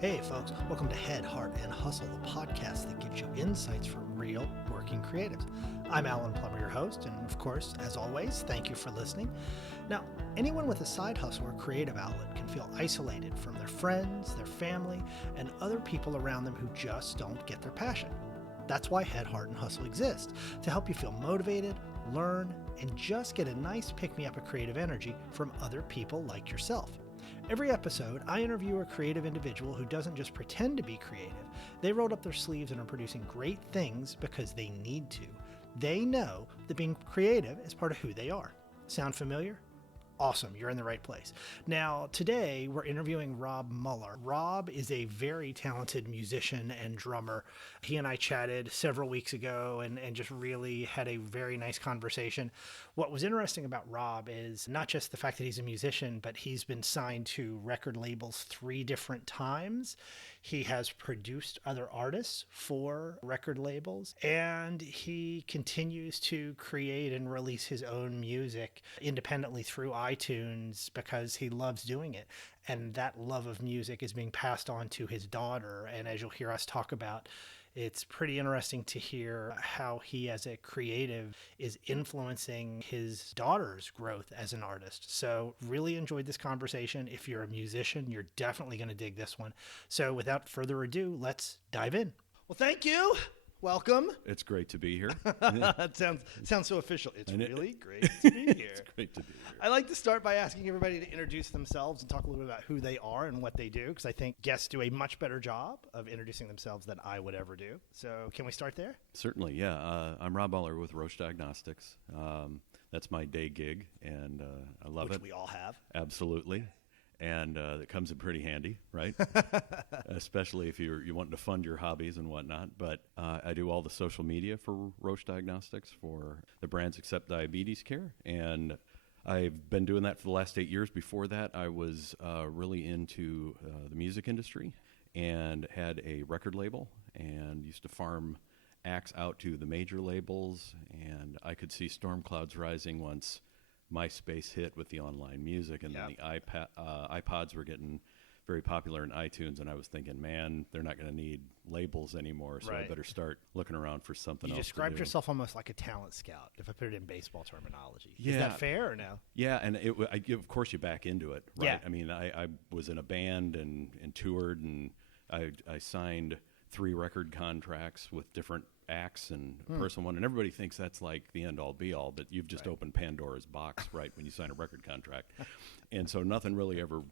Hey folks, welcome to Head, Heart, and Hustle, the podcast that gives you insights from real working creatives. I'm Alan Plummer, your host, and of course, as always, thank you for listening. Now, anyone with a side hustle or creative outlet can feel isolated from their friends, their family, and other people around them who just don't get their passion. That's why Head, Heart, and Hustle exist, to help you feel motivated, learn, and just get a nice pick-me-up of creative energy from other people like yourself. Every episode, I interview a creative individual who doesn't just pretend to be creative. They rolled up their sleeves and are producing great things because they need to. They know that being creative is part of who they are. Sound familiar? Awesome, you're in the right place. Now, today we're interviewing Rob Muller. Rob is a very talented musician and drummer. He and I chatted several weeks ago and just really had a very nice conversation. What was interesting about Rob is not just the fact that he's a musician, but he's been signed to record labels 3 different times. He has produced other artists for record labels, and he continues to create and release his own music independently through iTunes because he loves doing it. And that love of music is being passed on to his daughter. And as you'll hear us talk about, it's pretty interesting to hear how he, as a creative, is influencing his daughter's growth as an artist. So really enjoyed this conversation. If you're a musician, you're definitely going to dig this one. So without further ado, let's dive in. Well, thank you. Welcome. It's great to be here. That sounds so official. It's really great to be here. It's great to be here. I like to start by asking everybody to introduce themselves and talk a little bit about who they are and what they do, because I think guests do a much better job of introducing themselves than I would ever do. So can we start there? Certainly, yeah. I'm Rob Muller with Roche Diagnostics. That's my day gig, and I love it. Which we all have. Absolutely. And it comes in pretty handy, right? Especially if you're wanting to fund your hobbies and whatnot. But I do all the social media for Roche Diagnostics for the brands Accept Diabetes Care. And I've been doing that for the last 8 years. Before that, I was really into the music industry and had a record label and used to farm acts out to the major labels. And I could see storm clouds rising once MySpace hit with the online music, and then the iPods were getting very popular in iTunes, and I was thinking, man, they're not going to need labels anymore, so I better start looking around for something else to do. You described yourself almost like a talent scout, if I put it in baseball terminology. Yeah. Is that fair or no? Yeah, and of course you back into it, right? Yeah. I mean, I was in a band and toured, and I signed 3 record contracts with different acts and person one, and everybody thinks that's like the end-all be-all, but you've just opened Pandora's box, right, when you sign a record contract. And so nothing really ever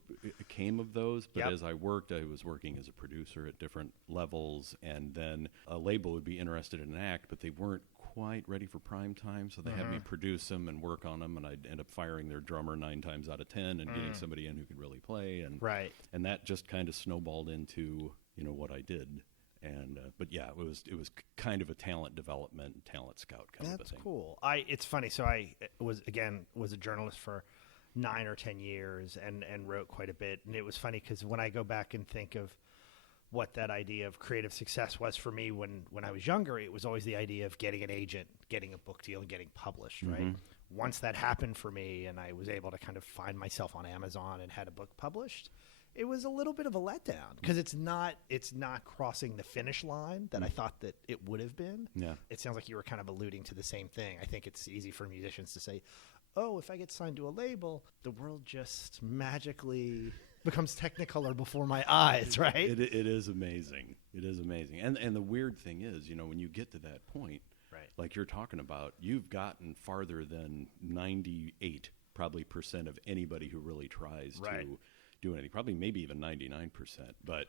came of those, but as I worked, I was working as a producer at different levels, and then a label would be interested in an act, but they weren't quite ready for prime time, so they had me produce them and work on them, and I'd end up firing their drummer 9 times out of 10 and getting somebody in who could really play, and that just kind of snowballed into, what I did. And but yeah, it was kind of a talent development, talent scout kind of a thing. That's cool. It's funny. So I was a journalist for 9 or 10 years and wrote quite a bit. And it was funny because when I go back and think of what that idea of creative success was for me when I was younger, it was always the idea of getting an agent, getting a book deal, and getting published. Right. Once that happened for me, and I was able to kind of find myself on Amazon and had a book published, it was a little bit of a letdown because it's not crossing the finish line that I thought that it would have been. Yeah. It sounds like you were kind of alluding to the same thing. I think it's easy for musicians to say, oh, if I get signed to a label, the world just magically becomes Technicolor before my eyes, right? It is amazing. It is amazing. And the weird thing is, when you get to that point, right, like you're talking about, you've gotten farther than 98% of anybody who really tries to do anything, probably maybe even 99%, but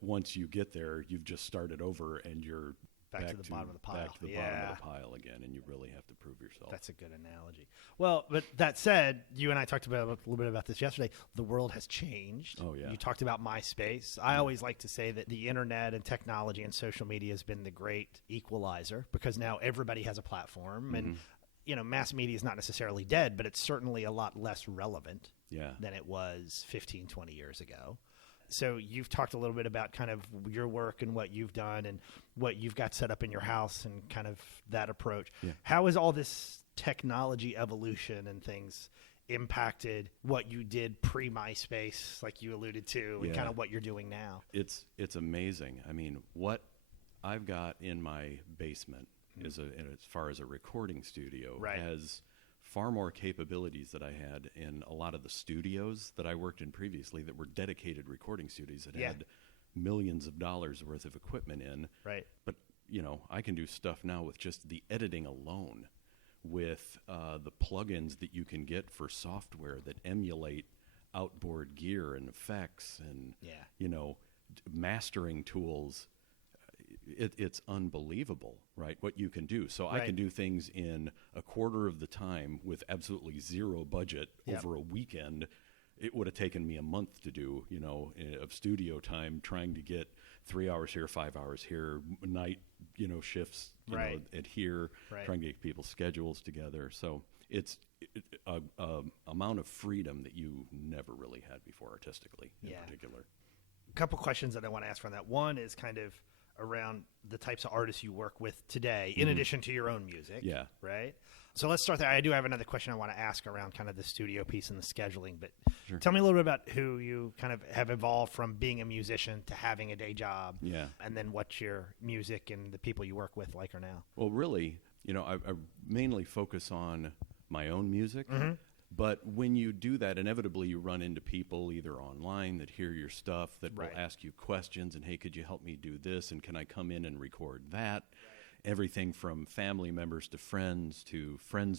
once you get there, you've just started over and you're back to the bottom of the pile. Back to the bottom of the pile again, and you really have to prove yourself. That's a good analogy. Well, but that said, you and I talked about a little bit about this yesterday. The world has changed. Oh, yeah. You talked about MySpace. I always like to say that the internet and technology and social media has been the great equalizer because now everybody has a platform, and mass media is not necessarily dead, but it's certainly a lot less relevant than it was 15, 20 years ago. So you've talked a little bit about kind of your work and what you've done and what you've got set up in your house and kind of that approach. Yeah. How is all this technology evolution and things impacted what you did pre-MySpace, like you alluded to, and kind of what you're doing now. It's amazing. I mean, what I've got in my basement is as far as a recording studio has far more capabilities that I had in a lot of the studios that I worked in previously that were dedicated recording studios that had millions of dollars worth of equipment in. Right. But, I can do stuff now with just the editing alone, with the plugins that you can get for software that emulate outboard gear and effects and, mastering tools. It's unbelievable, right, what you can do. So I can do things in a quarter of the time with absolutely zero budget over a weekend. It would have taken me a month to do, of studio time, trying to get 3 hours here, 5 hours here, night, shifts, at here, trying to get people's schedules together. So it's a amount of freedom that you never really had before artistically in particular. A couple questions that I want to ask from that. One is kind of around the types of artists you work with today, in addition to your own music. Yeah. Right? So let's start there. I do have another question I want to ask around kind of the studio piece and the scheduling, but tell me a little bit about who you kind of have evolved from being a musician to having a day job. Yeah. And then what your music and the people you work with like are now. Well, really, I mainly focus on my own music. But when you do that, inevitably you run into people either online that hear your stuff, that will ask you questions and, hey, could you help me do this? And can I come in and record that? Everything from family members to friends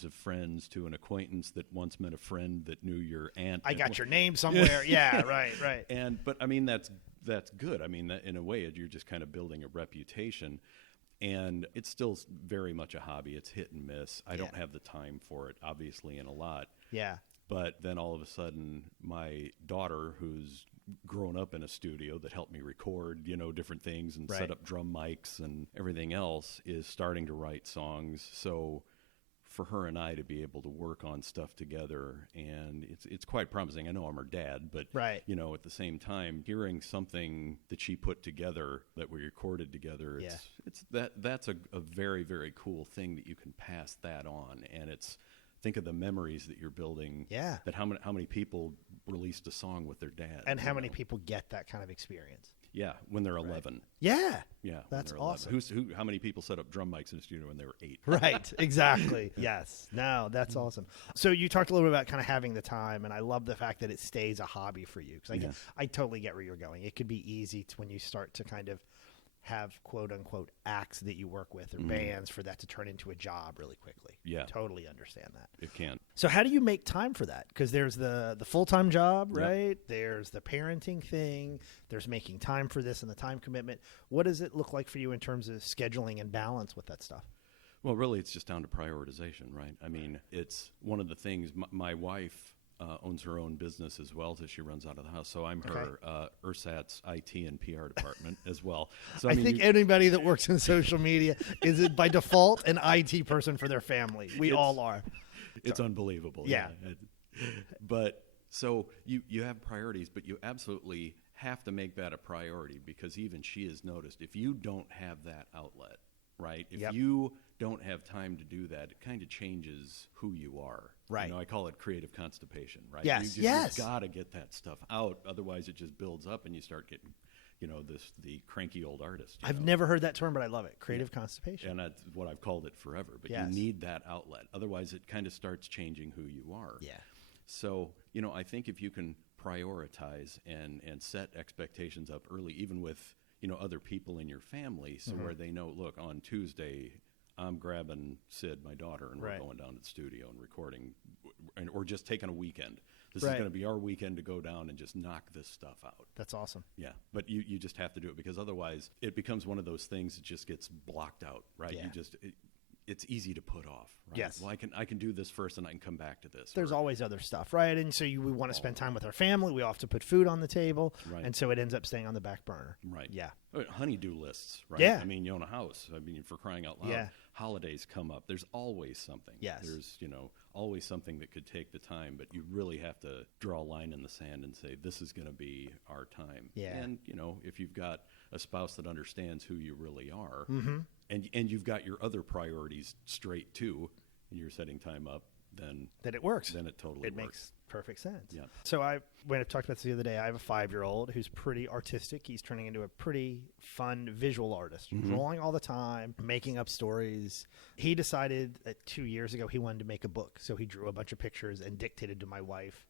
of friends to an acquaintance that once met a friend that knew your aunt. I got your name somewhere. Yeah, right. But I mean, that's good. I mean, that, in a way, you're just kind of building a reputation. And it's still very much a hobby. It's hit and miss. I don't have the time for it, obviously, in a lot. Yeah. But then all of a sudden, my daughter, who's grown up in a studio that helped me record, different things and set up drum mics and everything else, is starting to write songs. So for her and I to be able to work on stuff together, and it's quite promising. I know I'm her dad, but at the same time, hearing something that she put together that we recorded together, that's a very, very cool thing that you can pass that on. And think of the memories that you're building. Yeah. That how many people released a song with their dad, and how many people get that kind of experience. Yeah, when they're 11. Yeah. Yeah. That's awesome. How many people set up drum mics in the studio when they were 8? Right. Exactly. Yes. No, that's awesome. So you talked a little bit about kind of having the time, and I love the fact that it stays a hobby for you, because I totally get where you're going. It could be easy when you start to kind of have quote unquote acts that you work with or bands for that to turn into a job really quickly. Yeah. Totally understand that. It can. So how do you make time for that? Because there's the full-time job, right? There's the parenting thing. There's making time for this and the time commitment. What does it look like for you in terms of scheduling and balance with that stuff? Well, really, it's just down to prioritization, right? I mean, it's one of the things. My wife owns her own business as well, so she runs out of the house. So I'm her ersatz IT and PR department as well. So I think anybody that works in social media is by default an IT person for their family. We all are. It's unbelievable. Yeah. But so you have priorities, but you absolutely have to make that a priority, because even she has noticed if you don't have that outlet, right? If you don't have time to do that, it kind of changes who you are. Right. I call it creative constipation, right? Yes. You've got to get that stuff out. Otherwise, it just builds up and you start getting, the cranky old artist. I've never heard that term, but I love it. Creative constipation. And that's what I've called it forever. But you need that outlet. Otherwise, it kind of starts changing who you are. Yeah. So, I think if you can prioritize and set expectations up early, even with, other people in your family, so where they know, look, on Tuesday, I'm grabbing Sid, my daughter, and we're going down to the studio and recording, or just taking a weekend. This is going to be our weekend to go down and just knock this stuff out. That's awesome. Yeah, but you just have to do it, because otherwise it becomes one of those things that just gets blocked out, right? Yeah. It's easy to put off, right? Yes. Well, I can do this first, and I can come back to this. There's always other stuff, right? And so we want to spend time with our family. We all have to put food on the table, and so it ends up staying on the back burner. Right. Yeah. Honey-do lists, right? Yeah. I mean, you own a house. I mean, for crying out loud. Yeah. Holidays come up. There's always something. Yes. There's, always something that could take the time, but you really have to draw a line in the sand and say, this is going to be our time. Yeah. And, if you've got a spouse that understands who you really are, and you've got your other priorities straight too, and you're setting time up, then it works. Then it totally works. Makes perfect sense. Yeah. So when I talked about this the other day, I have a 5-year-old who's pretty artistic. He's turning into a pretty fun visual artist, drawing all the time, making up stories. He decided that 2 years ago he wanted to make a book. So he drew a bunch of pictures and dictated to my wife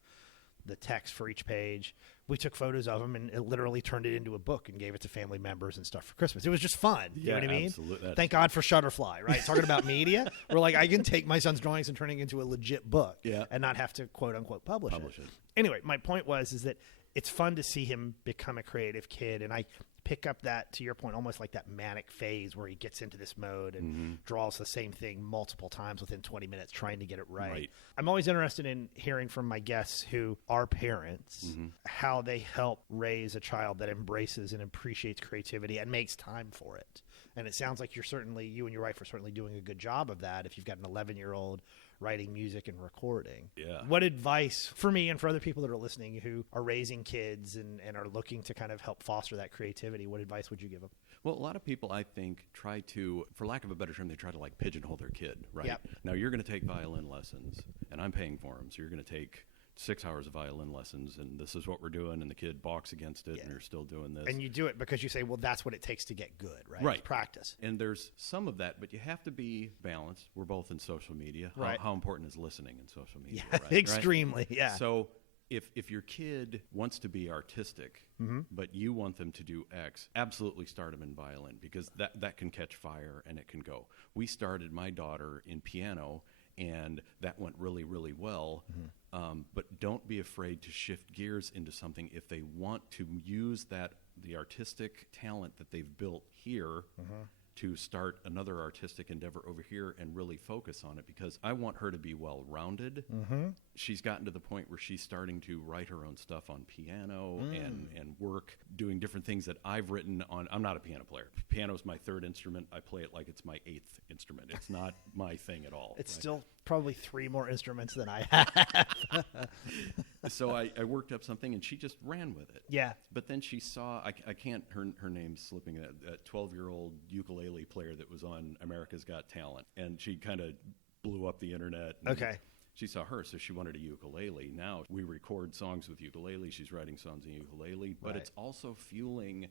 the text for each page. We took photos of him and it literally turned it into a book and gave it to family members and stuff for Christmas. It was just fun. You know what I mean? Absolutely. Thank God for Shutterfly, right? Talking about media. We're like, I can take my son's drawings and turn it into a legit book and not have to quote unquote publish it. Anyway, my point is that it's fun to see him become a creative kid. And I pick up that, to your point, almost like that manic phase where he gets into this mode and draws the same thing multiple times within 20 minutes trying to get it right. I'm always interested in hearing from my guests who are parents, how they help raise a child that embraces and appreciates creativity and makes time for it. And it sounds like you and your wife are certainly doing a good job of that if you've got an 11-year-old writing music and recording. Yeah. What advice for me and for other people that are listening who are raising kids and are looking to kind of help foster that creativity, what advice would you give them? Well, a lot of people, I think, try to, for lack of a better term, they try to like pigeonhole their kid, right? Yep. Now you're going to take violin lessons and I'm paying for them. So you're going to take 6 hours of violin lessons and this is what we're doing, and the kid balks against it and you're still doing this. And you do it because you say, well, that's what it takes to get good, right? Right. It's practice. And there's some of that, but you have to be balanced. We're both in social media. Right. How important is listening in social media? Yeah, right? extremely, yeah. So if your kid wants to be artistic, but you want them to do X, absolutely start them in violin because that can catch fire and it can go. We started my daughter in piano, and that went really, really well. But don't be afraid to shift gears into something if they want to use the artistic talent that they've built here to start another artistic endeavor over here and really focus on it, because I want her to be well-rounded. She's gotten to the point where she's starting to write her own stuff on piano and work doing different things that I've written on. I'm not a piano player. Piano is my third instrument. I play it like it's my 8th instrument. It's not my thing at all. It's still probably 3 more instruments than I have. So I worked up something and she just ran with it. Yeah. But then she saw, I can't, her name's slipping, a 12-year-old ukulele player that was on America's Got Talent. And she kind of blew up the internet. Okay. She saw her, so she wanted a ukulele. Now we record songs with ukulele. She's writing songs in ukulele. But it's also fueling,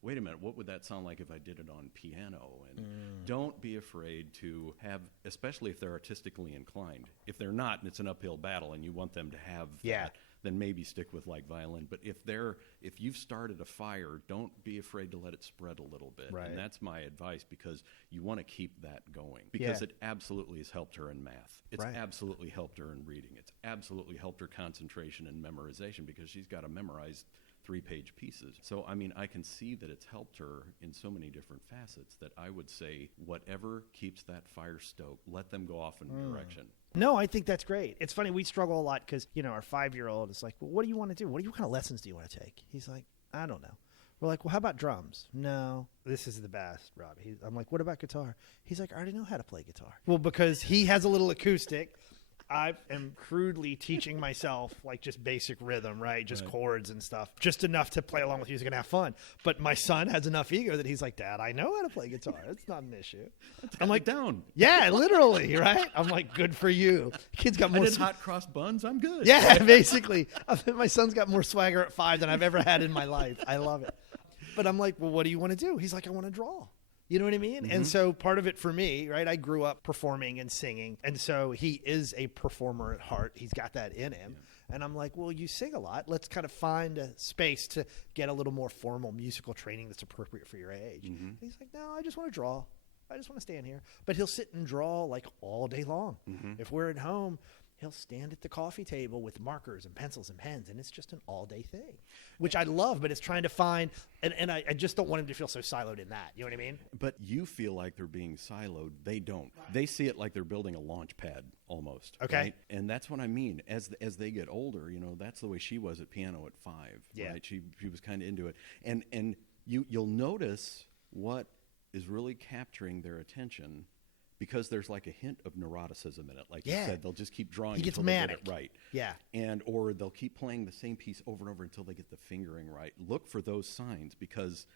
wait a minute, what would that sound like if I did it on piano? And don't be afraid to have, especially if they're artistically inclined. If they're not, and it's an uphill battle, and you want them to have that, then maybe stick with like violin. But if you've started a fire, don't be afraid to let it spread a little bit. Right. And that's my advice, because you want to keep that going. Because it absolutely has helped her in math. It's absolutely helped her in reading. It's absolutely helped her concentration and memorization, because she's got to memorize 3-page pieces. So, I mean, I can see that it's helped her in so many different facets that I would say whatever keeps that fire stoked, let them go off in a direction. No, I think that's great. It's funny, we struggle a lot because, our 5-year-old is like, well, what do you want to do? What kind of lessons do you want to take? He's like, I don't know. We're like, well, how about drums? No, this is the best, Rob. I'm like, what about guitar? He's like, I already know how to play guitar. Well, because he has a little acoustic. I am crudely teaching myself like just basic rhythm, right? Just chords and stuff, just enough to play along with music and have fun. But my son has enough ego that he's like, Dad, I know how to play guitar. It's not an issue. I'm like, down. Yeah, literally, right? I'm like, good for you. Kid's got more. I did hot cross buns. I'm good. Yeah, basically. My son's got more swagger at 5 than I've ever had in my life. I love it. But I'm like, well, what do you want to do? He's like, I want to draw. You know what I mean? And so part of it for me, right, I grew up performing and singing. And so he is a performer at heart. He's got that in him. Yeah. And I'm like, well, you sing a lot. Let's kind of find a space to get a little more formal musical training that's appropriate for your age. And he's like, no, I just want to draw. I just want to stand here. But he'll sit and draw like all day long. If we're at home, he'll stand at the coffee table with markers and pencils and pens, and it's just an all-day thing, which I love, but it's trying to find, and I just don't want him to feel so siloed in that. You know what I mean? But you feel like they're being siloed. They don't. They see it like they're building a launch pad almost. Okay. Right? And that's what I mean. As they get older, that's the way she was at piano at 5. Yeah. Right? She was kind of into it. And you'll notice what is really capturing their attention, because there's like a hint of neuroticism in it. Like you said, they'll just keep drawing gets until manic. they get it right. Yeah. Or they'll keep playing the same piece over and over until they get the fingering right. Look for those signs, because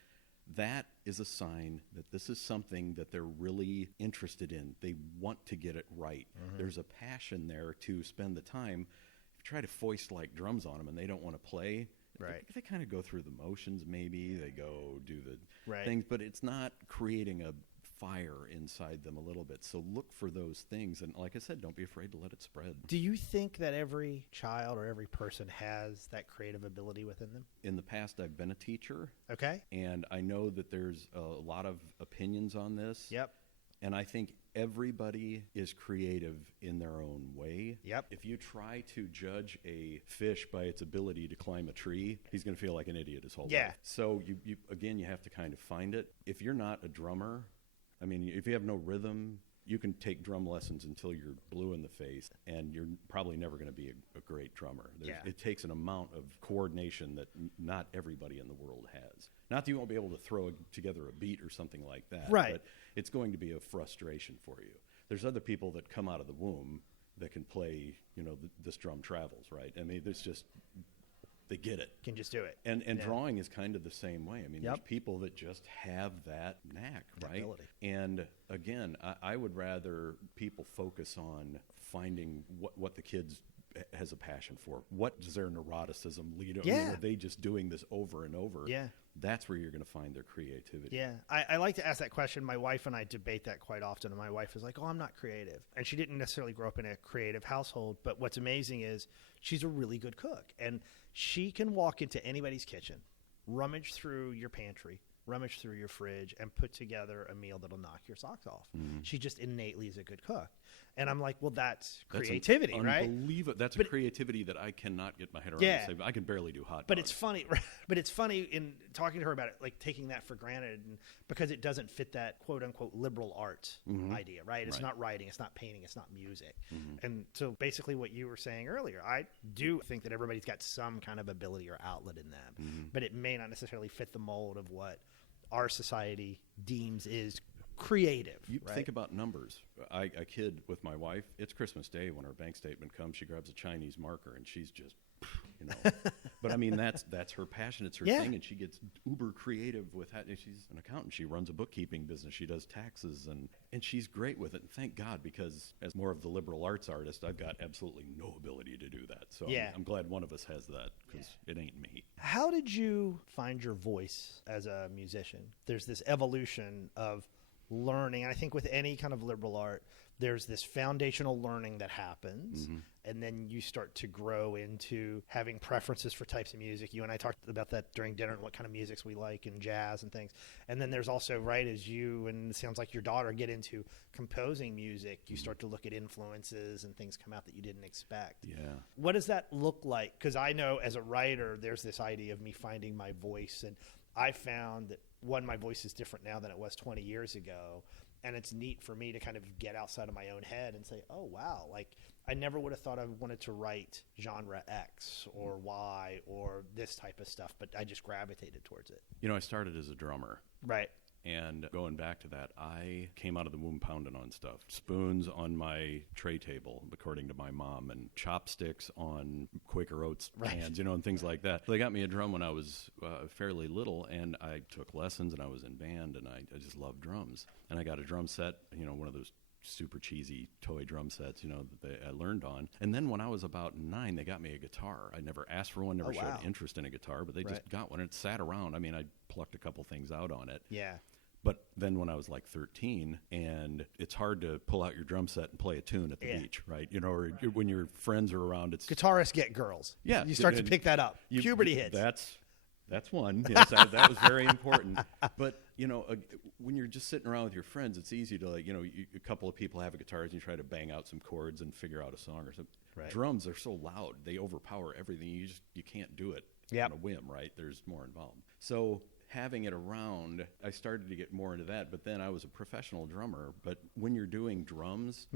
that is a sign that this is something that they're really interested in. They want to get it right. There's a passion there to spend the time. If you try to foist like drums on them and they don't want to play, right, they kind of go through the motions. Maybe they go do the right. things, but it's not creating a fire inside them a little bit. So look for those things, and like I said, don't be afraid to let it spread. Do you think that every child or every person has that creative ability within them? In the past, I've been a teacher. Okay. And I know that there's a lot of opinions on this. Yep. And I think everybody is creative in their own way. Yep. If you try to judge a fish by its ability to climb a tree, he's going to feel like an idiot his whole life. So you again, you have to kind of find it. If you're not a drummer, I mean, if you have no rhythm, you can take drum lessons until you're blue in the face, and you're probably never going to be a great drummer. It takes an amount of coordination that not everybody in the world has. Not that you won't be able to throw together a beat or something like that, right, but it's going to be a frustration for you. There's other people that come out of the womb that can play, this drum travels, right? I mean, there's just... They get it. Can just do it. And drawing is kind of the same way. I mean, there's people that just have that knack, right? Ability. And again, I would rather people focus on finding what the kids has a passion for. What does their neuroticism lead? Yeah. I mean, are they just doing this over and over? Yeah. That's where you're going to find their creativity. Yeah. I like to ask that question. My wife and I debate that quite often. And my wife is like, oh, I'm not creative. And she didn't necessarily grow up in a creative household. But what's amazing is she's a really good cook. And she can walk into anybody's kitchen, rummage through your pantry, rummage through your fridge, and put together a meal that'll knock your socks off. She just innately is a good cook. And I'm like, well, that's creativity, right? Unbelievable. That's a creativity that I cannot get my head around. Yeah. I can barely do hot dogs. But it's funny. But it's funny in talking to her about it, like taking that for granted, and because it doesn't fit that quote unquote liberal arts idea, right? It's not writing, it's not painting, it's not music. And so basically what you were saying earlier, I do think that everybody's got some kind of ability or outlet in them, but it may not necessarily fit the mold of what our society deems is creative. You right? think about numbers. I kid with my wife. It's Christmas Day. When our bank statement comes, she grabs a Chinese marker and she's just, But I mean, that's her passion. It's her thing, and she gets uber creative with that. She's an accountant. She runs a bookkeeping business. She does taxes, and she's great with it. And thank God, because as more of the liberal arts artist, I've got absolutely no ability to do that. So I'm glad one of us has that, because it ain't me. How did you find your voice as a musician? There's this evolution of learning. And I think with any kind of liberal art, there's this foundational learning that happens, and then you start to grow into having preferences for types of music. You and I talked about that during dinner and what kind of musics we like and jazz and things. And then there's also, right, as you and it sounds like your daughter get into composing music, you start to look at influences and things come out that you didn't expect. Yeah. What does that look like? Because I know as a writer, there's this idea of me finding my voice, and I found that, one, my voice is different now than it was 20 years ago. And it's neat for me to kind of get outside of my own head and say, oh, wow, like I never would have thought I wanted to write genre X or Y or this type of stuff, but I just gravitated towards it. I started as a drummer. Right. And going back to that, I came out of the womb pounding on stuff. Spoons on my tray table, according to my mom, and chopsticks on Quaker Oats pans, and things like that. They got me a drum when I was fairly little, and I took lessons, and I was in band, and I just loved drums. And I got a drum set, one of those super cheesy toy drum sets, that I learned on. And then when I was about 9, they got me a guitar. I never asked for one, never showed interest in a guitar, but they just got one. It sat around. I mean, I plucked a couple things out on it. Yeah. But then when I was like 13, and it's hard to pull out your drum set and play a tune at the beach, right? Or when your friends are around, it's... Guitarists get girls. Yeah. You start to pick that up. Puberty hits. That's one. Yes, that was very important. But, when you're just sitting around with your friends, it's easy to, a couple of people have a guitar and you try to bang out some chords and figure out a song or something. Right. Drums are so loud. They overpower everything. You can't do it on a whim, right? There's more involved. So having it around, I started to get more into that, but then I was a professional drummer. But when you're doing drums,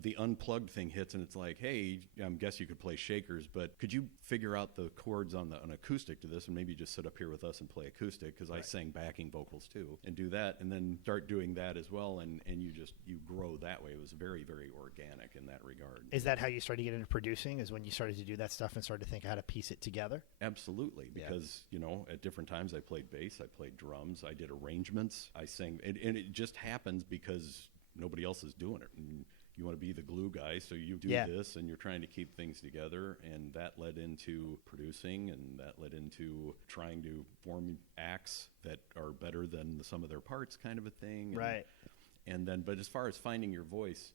the unplugged thing hits, and it's like, hey, I guess you could play shakers, but could you figure out the chords on an acoustic to this, and maybe just sit up here with us and play acoustic, because I sang backing vocals too, and do that, and then start doing that as well, and you grow that way. It was very, very organic in that regard. Is that how you started to get into producing, is when you started to do that stuff and started to think how to piece it together? Absolutely, because, at different times I played bass, I played drums, I did arrangements, I sang, and it just happens because nobody else is doing it. And you want to be the glue guy, so you do this, and you're trying to keep things together, and that led into producing, and that led into trying to form acts that are better than the sum of their parts kind of a thing. Right. And then, but as far as finding your voice,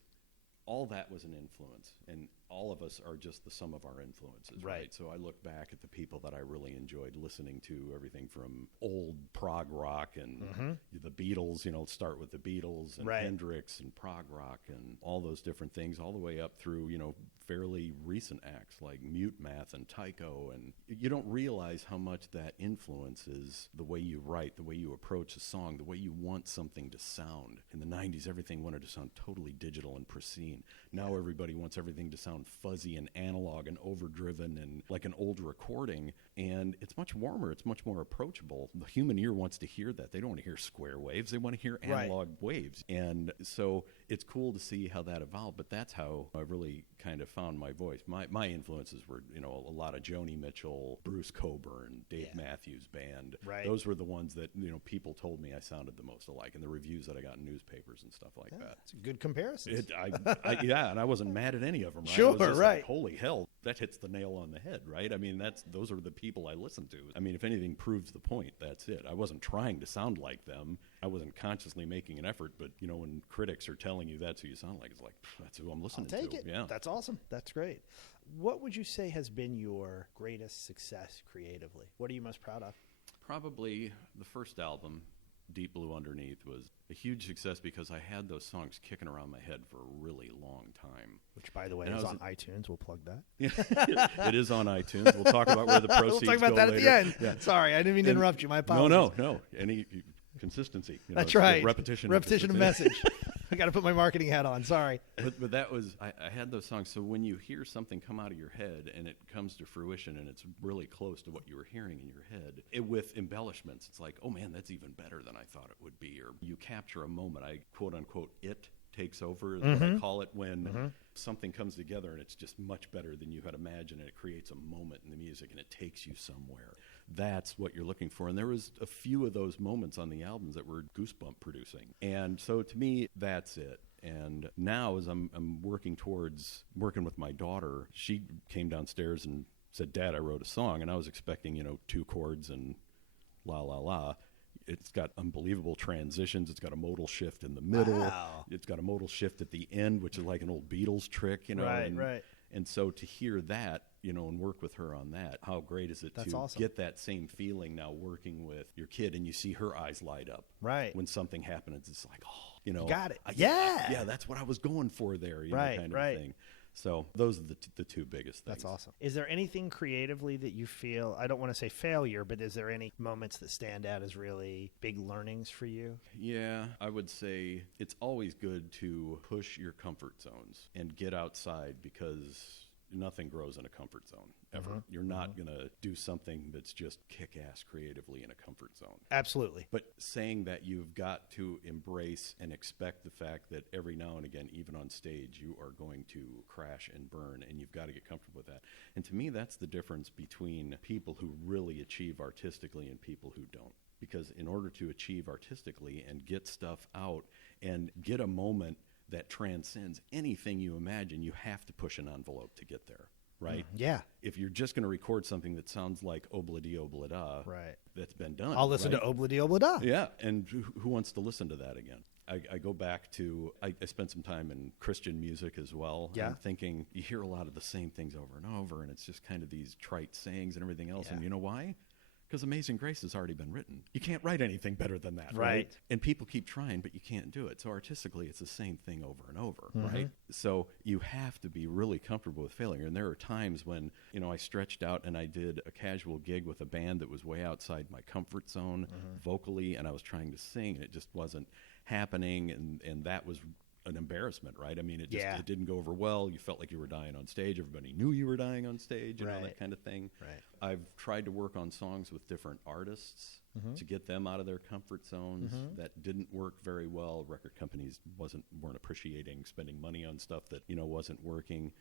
all that was an influence, and all of us are just the sum of our influences, right? So I look back at the people that I really enjoyed listening to, everything from old prog rock and the Beatles, start with the Beatles and Hendrix and prog rock and all those different things, all the way up through, fairly recent acts like Mute Math and Tycho. And you don't realize how much that influences the way you write, the way you approach a song, the way you want something to sound. In the 90s, everything wanted to sound totally digital and pristine. Now everybody wants everything to sound fuzzy and analog and overdriven and like an old recording, and it's much warmer, it's much more approachable. The human ear wants to hear that. They don't want to hear square waves, they want to hear analog waves. And so it's cool to see how that evolved, but that's how I really kind of found my voice. My influences were, a lot of Joni Mitchell, Bruce Coburn, Dave Matthews Band. Those were the ones that, people told me I sounded the most alike, and the reviews that I got in newspapers and stuff like that. It's a good comparison. And I wasn't mad at any of them, right? Sure, like, holy hell, that hits the nail on the head, right? I mean, those are the people I listen to. I mean, if anything proves the point, that's it. I wasn't trying to sound like them. I wasn't consciously making an effort, but, when critics are telling you that's who you sound like, it's like, that's who I'm listening to. I'll take it. Yeah. That's awesome. That's great. What would you say has been your greatest success creatively? What are you most proud of? Probably the first album, Deep Blue Underneath, was a huge success because I had those songs kicking around my head for a really long time. Which, by the way, is on iTunes. We'll plug that. It is on iTunes. We'll talk about where the proceeds go. We'll talk about that later. At the end. Yeah. Sorry, I didn't mean to interrupt you. My apologies. No. Any consistency. That's right. Repetition of message. I got to put my marketing hat on. Sorry. But that was, I had those songs. So when you hear something come out of your head and it comes to fruition and it's really close to what you were hearing in your head, with embellishments, it's like, oh man, that's even better than I thought it would be. Or you capture a moment. I quote unquote, it takes over is what I call it, when something comes together and it's just much better than you had imagined, and it creates a moment in the music and it takes you somewhere. That's what you're looking for. And there was a few of those moments on the albums that were goosebump producing. And so to me, that's it. And now as I'm working with my daughter, she came downstairs and said, Dad, I wrote a song. And I was expecting, 2 chords and la, la, la. It's got unbelievable transitions. It's got a modal shift in the middle. Wow. It's got a modal shift at the end, which is like an old Beatles trick, Right. And so to hear that, and work with her on that, how great is it awesome. Get that same feeling now working with your kid, and you see her eyes light up. Right. When something happens, it's like, oh, You got it. Yeah, that's what I was going for there, kind of thing. So those are the two biggest things. That's awesome. Is there anything creatively that you feel, I don't want to say failure, but is there any moments that stand out as really big learnings for you? Yeah, I would say it's always good to push your comfort zones and get outside, because nothing grows in a comfort zone ever. You're not going to do something that's just kick-ass creatively in a comfort zone. Absolutely. But saying that, you've got to embrace and expect the fact that every now and again, even on stage, you are going to crash and burn, and you've got to get comfortable with that. And to me, that's the difference between people who really achieve artistically and people who don't. Because in order to achieve artistically and get stuff out and get a moment that transcends anything you imagine, you have to push an envelope to get there, right? Yeah. If you're just going to record something that sounds like obla-dee, obla-da, that's been done. I'll listen to obla-dee, obla-da. Yeah, and who wants to listen to that again? I go back to, I spent some time in Christian music as well. Yeah. I'm thinking, you hear a lot of the same things over and over, and it's just kind of these trite sayings and everything else. And you know why? Because Amazing Grace has already been written. You can't write anything better than that, right? And people keep trying, but you can't do it. So artistically, it's the same thing over and over, right? So you have to be really comfortable with failure. And there are times when, I stretched out and I did a casual gig with a band that was way outside my comfort zone vocally, and I was trying to sing, and it just wasn't happening, and that was an embarrassment, right? I mean, it didn't go over well. You felt like you were dying on stage. Everybody knew you were dying on stage, that kind of thing. Right. I've tried to work on songs with different artists to get them out of their comfort zones. That didn't work very well. Record companies weren't appreciating spending money on stuff that, wasn't working.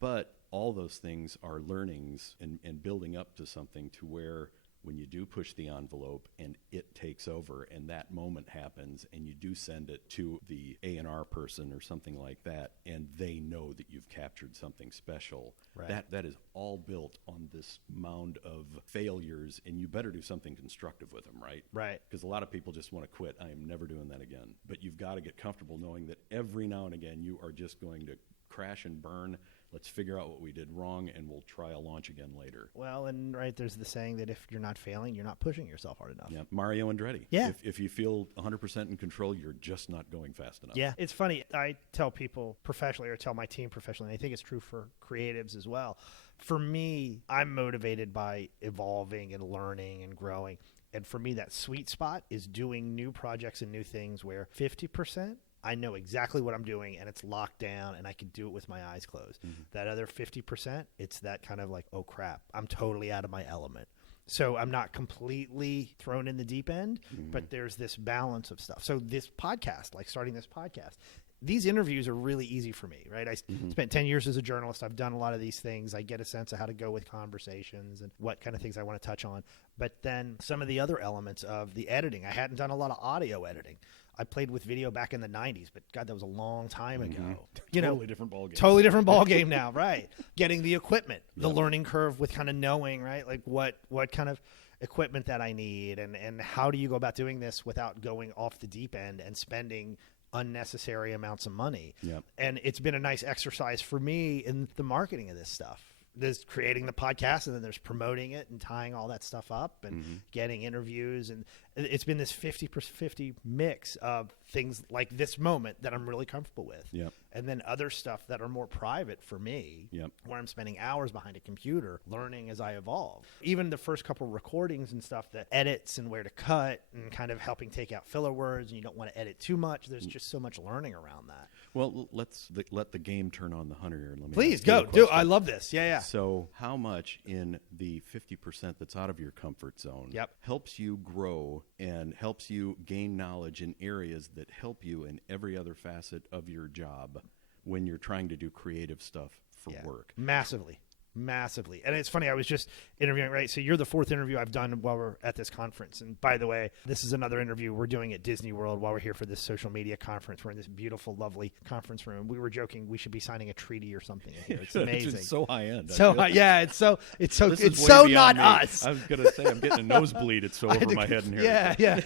But all those things are learnings and building up to something to where when you do push the envelope and it takes over and that moment happens and you do send it to the A&R person or something like that and they know that you've captured something special, right. that is all built on this mound of failures, and you better do something constructive with them, right? Right. Because a lot of people just want to quit. I am never doing that again. But you've got to get comfortable knowing that every now and again you are just going to crash and burn. Let's figure out what we did wrong, and we'll try a launch again later. Well, and there's the saying that if you're not failing, you're not pushing yourself hard enough. Yeah, Mario Andretti. Yeah. If you feel 100% in control, you're just not going fast enough. Yeah, it's funny. I tell people professionally, or tell my team professionally, and I think it's true for creatives as well. For me, I'm motivated by evolving and learning and growing. And for me, that sweet spot is doing new projects and new things where 50%, I know exactly what I'm doing and it's locked down and I can do it with my eyes closed. Mm-hmm. That other 50%, it's that kind of like, oh crap, I'm totally out of my element. So I'm not completely thrown in the deep end, but there's this balance of stuff. So this podcast, like starting this podcast, these interviews are really easy for me, right? I spent 10 years as a journalist. I've done a lot of these things. I get a sense of how to go with conversations and what kind of things I want to touch on. But then some of the other elements of the editing, I hadn't done a lot of audio editing. I played with video back in the 90s, but God, that was a long time ago. Totally different ballgame. Totally different ballgame now, right? Getting the equipment, the learning curve with kind of knowing, right? Like what kind of equipment that I need and how do you go about doing this without going off the deep end and spending unnecessary amounts of money. Yep. And it's been a nice exercise for me in the marketing of this stuff. There's creating the podcast and then there's promoting it and tying all that stuff up and getting interviews. And it's been this 50-50 mix of things like this moment that I'm really comfortable with. Yep. And then other stuff that are more private for me, where I'm spending hours behind a computer learning as I evolve. Even the first couple recordings and stuff, the edits and where to cut and kind of helping take out filler words and you don't want to edit too much. There's just so much learning around that. Well, let the game turn on the hunter here. And Please go. Do. I love this. Yeah. So how much in the 50% that's out of your comfort zone helps you grow and helps you gain knowledge in areas that help you in every other facet of your job when you're trying to do creative stuff for work? Massively. And it's funny, I was just interviewing, right? So you're the fourth interview I've done while we're at this conference. And by the way, this is another interview we're doing at Disney World while we're here for this social media conference. We're in this beautiful, lovely conference room. We were joking we should be signing a treaty or something in here. It's amazing. It's so high end. So it's so not me. us. I was going to say, I'm getting a nosebleed. It's so over my head in here. Yeah.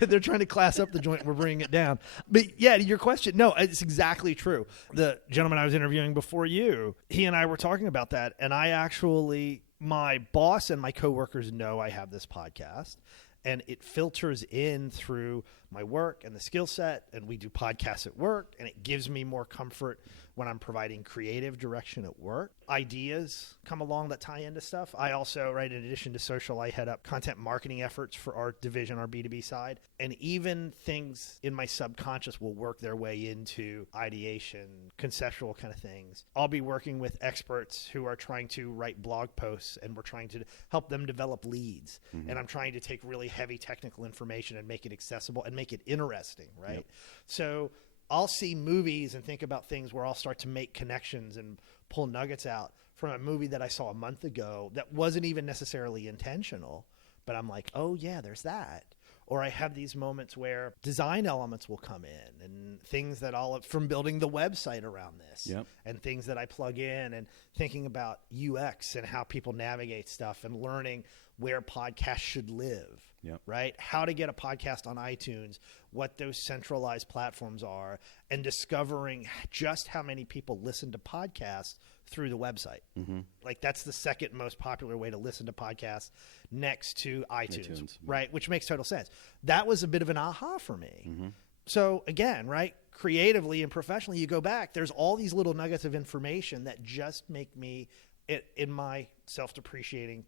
They're trying to class up the joint. We're bringing it down. But yeah, your question, no, it's exactly true. The gentleman I was interviewing before you, he and I were talking about that. And I actually, my boss and my coworkers know I have this podcast, and it filters in through my work and the skill set, and we do podcasts at work, and it gives me more comfort when I'm providing creative direction at work. Ideas come along that tie into stuff. I also, right, in addition to social, I head up content marketing efforts for our division, our B2B side. And even things in my subconscious will work their way into ideation, conceptual kind of things. I'll be working with experts who are trying to write blog posts, and we're trying to help them develop leads. And I'm trying to take really heavy technical information and make it accessible and make it interesting, right? So I'll see movies and think about things where I'll start to make connections and pull nuggets out from a movie that I saw a month ago that wasn't even necessarily intentional, but I'm like, oh yeah, there's that. Or I have these moments where design elements will come in and things that from building the website around this and things that I plug in and thinking about UX and how people navigate stuff and learning where podcasts should live, right? How to get a podcast on iTunes, what those centralized platforms are, and discovering just how many people listen to podcasts through the website. Like that's the second most popular way to listen to podcasts next to iTunes. Right? Which makes total sense. That was a bit of an aha for me. So again, right, creatively and professionally, you go back, there's all these little nuggets of information that just make me, in my self-depreciating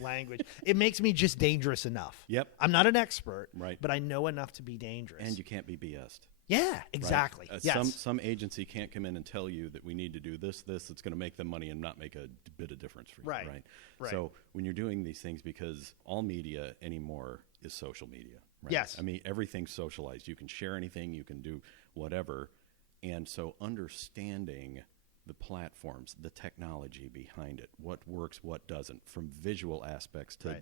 language, it makes me just dangerous enough. I'm not an expert, but I know enough to be dangerous. And you can't be BS'd. Yeah, exactly. Right? Some agency can't come in and tell you that we need to do this. It's going to make them money and not make a bit of difference for you. Right. So when you're doing these things, because all media anymore is social media. Right? Yes. I mean, everything's socialized. You can share anything. You can do whatever. And so understanding the platforms, the technology behind it, what works, what doesn't, from visual aspects to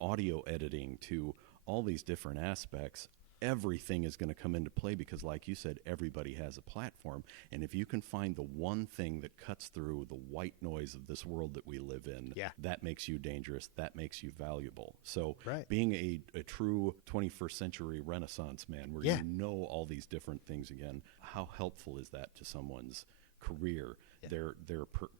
audio editing to all these different aspects, everything is going to come into play because, like you said, everybody has a platform. And if you can find the one thing that cuts through the white noise of this world that we live in, that makes you dangerous, that makes you valuable. So being a true 21st century Renaissance man where you know all these different things again, how helpful is that to someone's career, their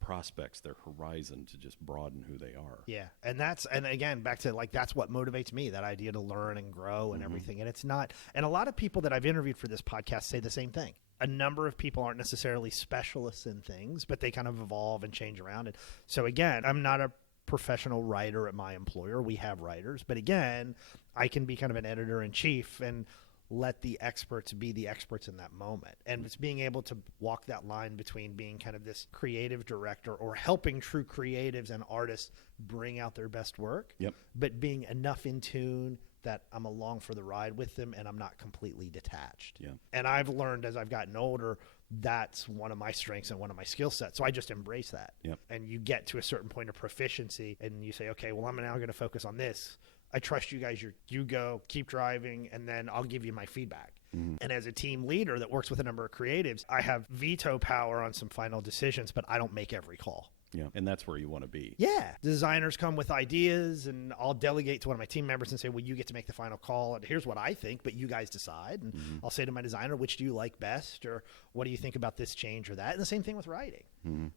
prospects, their horizon, to just broaden who they are? And again, back to like, that's what motivates me, that idea to learn and grow and everything. And it's not, and a lot of people that I've interviewed for this podcast say the same thing. A number of people aren't necessarily specialists in things, but they kind of evolve and change around. And so again, I'm not a professional writer at my employer. We have writers, but again, I can be kind of an editor in chief and let the experts be the experts in that moment. And it's being able to walk that line between being kind of this creative director or helping true creatives and artists bring out their best work, but being enough in tune that I'm along for the ride with them and I'm not completely detached. And I've learned as I've gotten older, that's one of my strengths and one of my skill sets. So I just embrace that. And you get to a certain point of proficiency and you say, okay, well, I'm now going to focus on this. I trust you guys. You go, keep driving, and then I'll give you my feedback. And as a team leader that works with a number of creatives, I have veto power on some final decisions, but I don't make every call. And that's where you want to be. Designers come with ideas, and I'll delegate to one of my team members and say, well, you get to make the final call, and here's what I think, but you guys decide. And I'll say to my designer, which do you like best, or what do you think about this change or that? And the same thing with writing.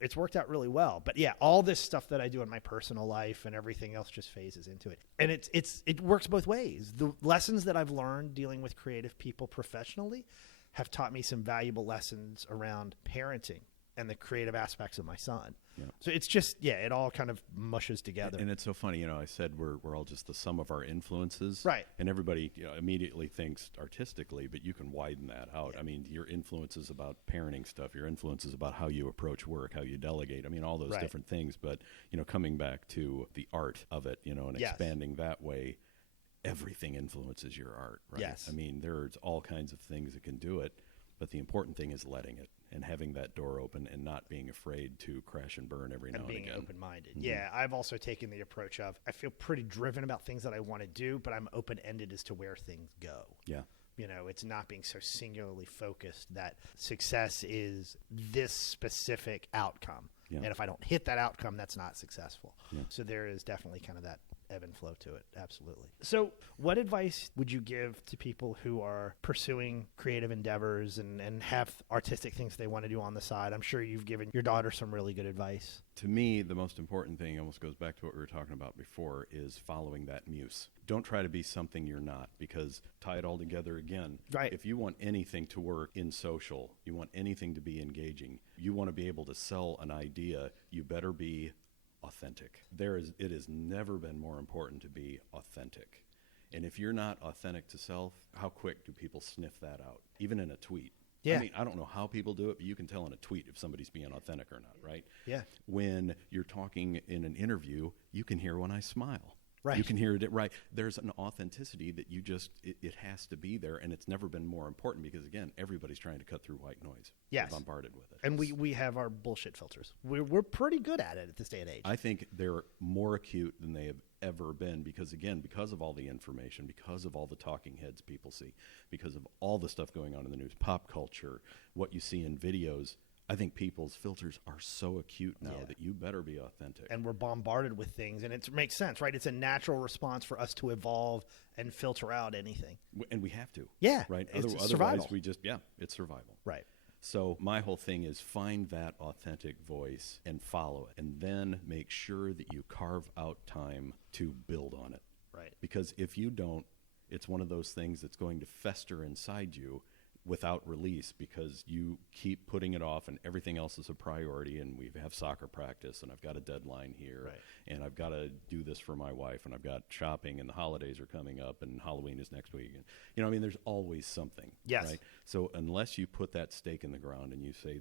It's worked out really well. But all this stuff that I do in my personal life and everything else just phases into it. And it works both ways. The lessons that I've learned dealing with creative people professionally have taught me some valuable lessons around parenting and the creative aspects of my son. So it's just, it all kind of mushes together. And it's so funny, I said we're all just the sum of our influences. And everybody immediately thinks artistically, but you can widen that out. I mean, your influence is about parenting stuff. Your influence is about how you approach work, how you delegate. I mean, all those different things. But, coming back to the art of it, and expanding that way, everything influences your art, right? I mean, there's all kinds of things that can do it. But the important thing is letting it and having that door open and not being afraid to crash and burn every now and again. And being open-minded. I've also taken the approach of, I feel pretty driven about things that I want to do, but I'm open-ended as to where things go. It's not being so singularly focused that success is this specific outcome. And if I don't hit that outcome, that's not successful. So there is definitely kind of that ebb and flow to it. Absolutely. So what advice would you give to people who are pursuing creative endeavors and have artistic things they want to do on the side? I'm sure you've given your daughter some really good advice. To me, the most important thing almost goes back to what we were talking about before is following that muse. Don't try to be something you're not, because tie it all together again. If you want anything to work in social, you want anything to be engaging, you want to be able to sell an idea, you better be authentic. It has never been more important to be authentic. And if you're not authentic to self, how quick do people sniff that out? Even in a tweet. I mean, I don't know how people do it, but you can tell in a tweet if somebody's being authentic or not, right? When you're talking in an interview, you can hear when I smile. You can hear it, right? There's an authenticity that it has to be there, and it's never been more important because, again, everybody's trying to cut through white noise. They're bombarded with it. And we have our bullshit filters. We're pretty good at it at this day and age. I think they're more acute than they have ever been because, again, because of all the information, because of all the talking heads people see, because of all the stuff going on in the news, pop culture, what you see in videos, I think people's filters are so acute now that you better be authentic. And we're bombarded with things, and it makes sense, right? It's a natural response for us to evolve and filter out anything. And we have to. Right? Otherwise, survival. we just, it's survival. Right. So my whole thing is find that authentic voice and follow it, and then make sure that you carve out time to build on it. Right. Because if you don't, it's one of those things that's going to fester inside you without release because you keep putting it off and everything else is a priority, and we have soccer practice and I've got a deadline here and I've got to do this for my wife and I've got shopping and the holidays are coming up and Halloween is next week. And, there's always something. Right? So unless you put that stake in the ground and you say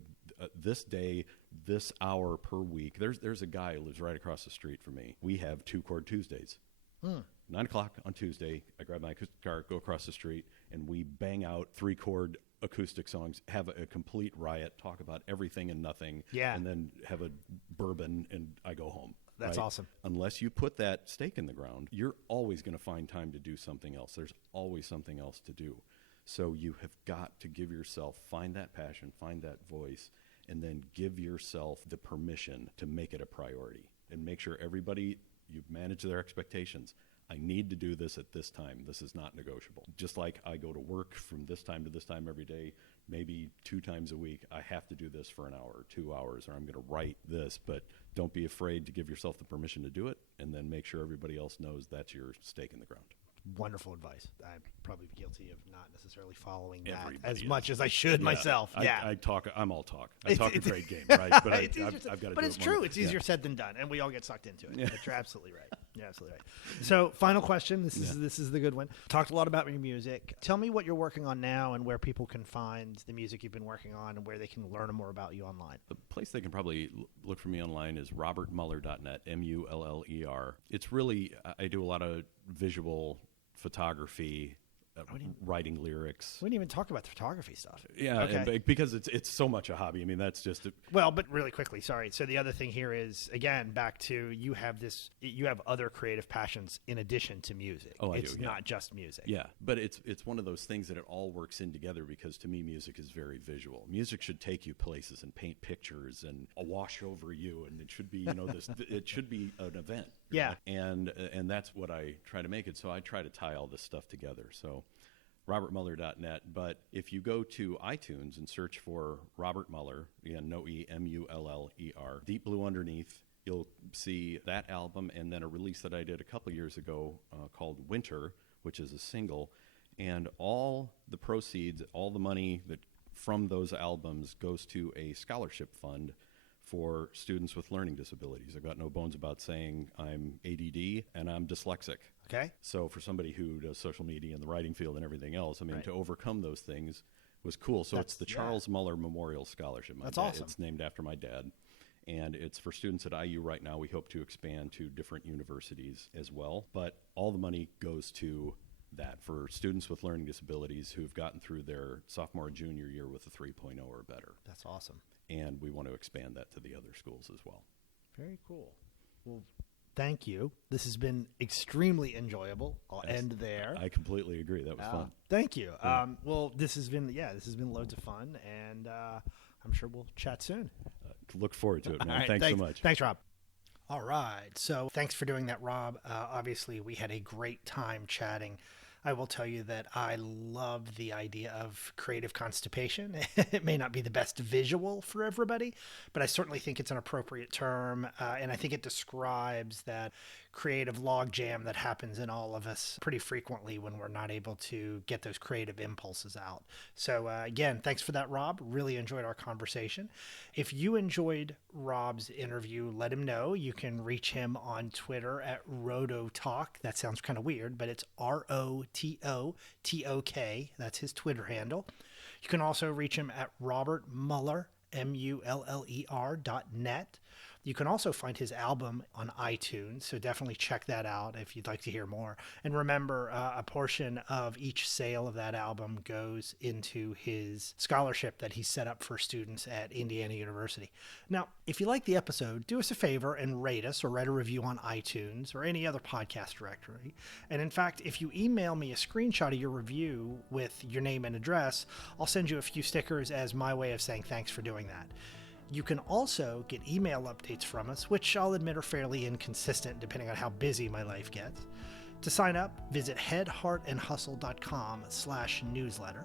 this day, this hour per week, there's a guy who lives right across the street from me. We have 2-chord Tuesdays. 9 o'clock on Tuesday, I grab my acoustic guitar, go across the street, and we bang out 3-chord acoustic songs, have a complete riot, talk about everything and nothing, and then have a bourbon, and I go home. That's right? awesome. Unless you put that stake in the ground, you're always going to find time to do something else. There's always something else to do. So you have got to give yourself, find that passion, find that voice, and then give yourself the permission to make it a priority and make sure everybody, you manage their expectations. I need to do this at this time. This is not negotiable. Just like I go to work from this time to this time every day, maybe 2 times a week, I have to do this for an hour or 2 hours, or I'm going to write this. But don't be afraid to give yourself the permission to do it, and then make sure everybody else knows that's your stake in the ground. Wonderful advice. I'm probably guilty of not necessarily following that Everybody as much as I should myself. I'm all talk. I talk a great game, right? But I've got to. But it's true. It's easier said than done, and we all get sucked into it. Yeah. But you're absolutely right. You're absolutely right. So, final question. This is the good one. Talked a lot about your music. Tell me what you're working on now, and where people can find the music you've been working on, and where they can learn more about you online. The place they can probably look for me online is robertmuller.net. Muller. It's really I do a lot of visual photography, writing lyrics. We didn't even talk about the photography stuff. Yeah, okay. Because it's so much a hobby. I mean, that's just well, but really quickly, sorry. So the other thing here is, again, back to you have other creative passions in addition to music. Oh, I do. It's not just music. Yeah, but it's one of those things that it all works in together, because to me, music is very visual. Music should take you places and paint pictures and wash over you, and it should be it should be an event. Yeah, and that's what I try to make it. So I try to tie all this stuff together. So robertmuller.net. But if you go to iTunes and search for Robert Muller, again, no E, Muller, Deep Blue underneath, you'll see that album, and then a release that I did a couple years ago called Winter, which is a single. And all the proceeds, all the money that from those albums goes to a scholarship fund for students with learning disabilities. I've got no bones about saying I'm ADD and I'm dyslexic. Okay. So for somebody who does social media and the writing field and everything else, I mean, to overcome those things was cool. So it's the Charles Muller Memorial Scholarship. That's awesome. It's named after my dad. And it's for students at IU right now. We hope to expand to different universities as well. But all the money goes to that for students with learning disabilities who've gotten through their sophomore and junior year with a 3.0 or better. That's awesome. And we want to expand that to the other schools as well. Very cool. Well, thank you. This has been extremely enjoyable. I'll end there. I completely agree. That was fun. Thank you. Yeah. Well, this has been loads of fun, and I'm sure we'll chat soon. Look forward to it, man. Right, thanks so much. Thanks, Rob. All right. So thanks for doing that, Rob. Obviously, we had a great time chatting. I will tell you that I love the idea of creative constipation. It may not be the best visual for everybody, but I certainly think it's an appropriate term. And I think it describes that creative logjam that happens in all of us pretty frequently when we're not able to get those creative impulses out. So again, thanks for that, Rob. Really enjoyed our conversation. If you enjoyed Rob's interview, let him know. You can reach him on Twitter at RotoTalk. That sounds kind of weird, but it's RotoTok. That's his Twitter handle. You can also reach him at Robert Muller, Muller.net. You can also find his album on iTunes, so definitely check that out if you'd like to hear more. And remember, a portion of each sale of that album goes into his scholarship that he set up for students at Indiana University. Now, if you like the episode, do us a favor and rate us or write a review on iTunes or any other podcast directory. And in fact, if you email me a screenshot of your review with your name and address, I'll send you a few stickers as my way of saying thanks for doing that. You can also get email updates from us, which I'll admit are fairly inconsistent depending on how busy my life gets. To sign up, visit headheartandhustle.com/newsletter.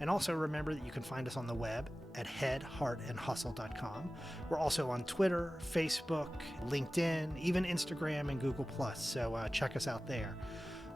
And also remember that you can find us on the web at headheartandhustle.com. We're also on Twitter, Facebook, LinkedIn, even Instagram and Google+. So check us out there.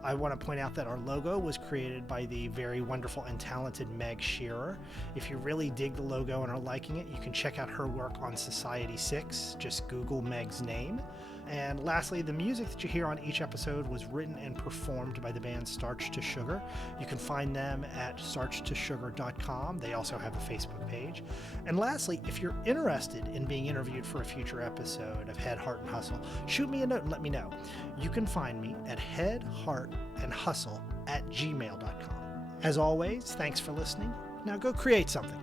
I want to point out that our logo was created by the very wonderful and talented Meg Shearer. If you really dig the logo and are liking it, you can check out her work on Society 6. Just Google Meg's name. And lastly, the music that you hear on each episode was written and performed by the band Starch to Sugar. You can find them at starchtossugar.com. They also have a Facebook page. And lastly, if you're interested in being interviewed for a future episode of Head, Heart, and Hustle, shoot me a note and let me know. You can find me at headheartandhustle@gmail.com. As always, thanks for listening. Now go create something.